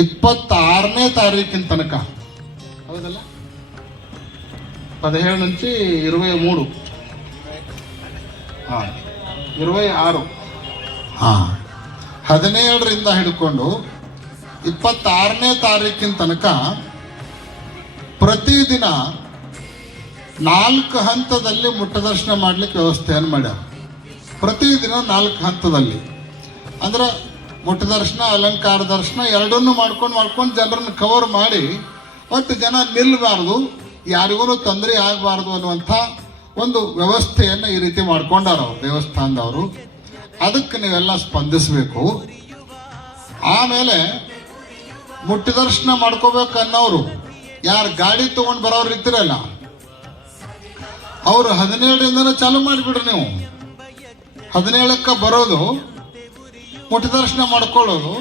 26ನೇ ತಾರೀಕಿನ ತನಕ, ಹೌದಲ್ಲ, 17 నుంచి 23, 26, 17ರಿಂದ ಹಿಡ್ಕೊಂಡು 26ನೇ ತಾರೀಕಿನ ತನಕ ಪ್ರತಿದಿನ 4 ಹಂತದಲ್ಲಿ ಮುಟ್ಟದರ್ಶನ ಮಾಡಲಿಕ್ಕೆ ವ್ಯವಸ್ಥೆಯನ್ನು ಮಾಡ್ಯಾರ. ಪ್ರತಿದಿನ 4 ಹಂತದಲ್ಲಿ, ಅಂದ್ರೆ ಮುಟ್ಟದರ್ಶನ, ಅಲಂಕಾರ ದರ್ಶನ ಎರಡನ್ನೂ ಮಾಡ್ಕೊಂಡು ಜನರನ್ನು ಕವರ್ ಮಾಡಿ, ಒಟ್ಟು ಜನ ನಿಲ್ಲಬಾರ್ದು, ಯಾರಿಗೂ ತೊಂದರೆ ಆಗಬಾರ್ದು ಅನ್ನುವಂಥ ಒಂದು ವ್ಯವಸ್ಥೆಯನ್ನು ಈ ರೀತಿ ಮಾಡ್ಕೊಂಡಾರ ಅವರು ದೇವಸ್ಥಾನದವರು. ಅದಕ್ಕೆ ನೀವೆಲ್ಲ ಸ್ಪಂದಿಸಬೇಕು. ಆಮೇಲೆ ಮುಟ್ಟದರ್ಶನ ಮಾಡ್ಕೋಬೇಕನ್ನೋರು ಯಾರು ಗಾಡಿ ತೊಗೊಂಡು ಬರೋರು ಇರ್ತಿರಲ್ಲ, ಅವರು 17ರಿಂದನೇ ಚಾಲು ಮಾಡಿಬಿಡ್ರಿ. ನೀವು 17ಕ್ಕೆ ಬರೋದು, ಮುಟ್ಟದರ್ಶನ ಮಾಡ್ಕೊಳ್ಳೋದು,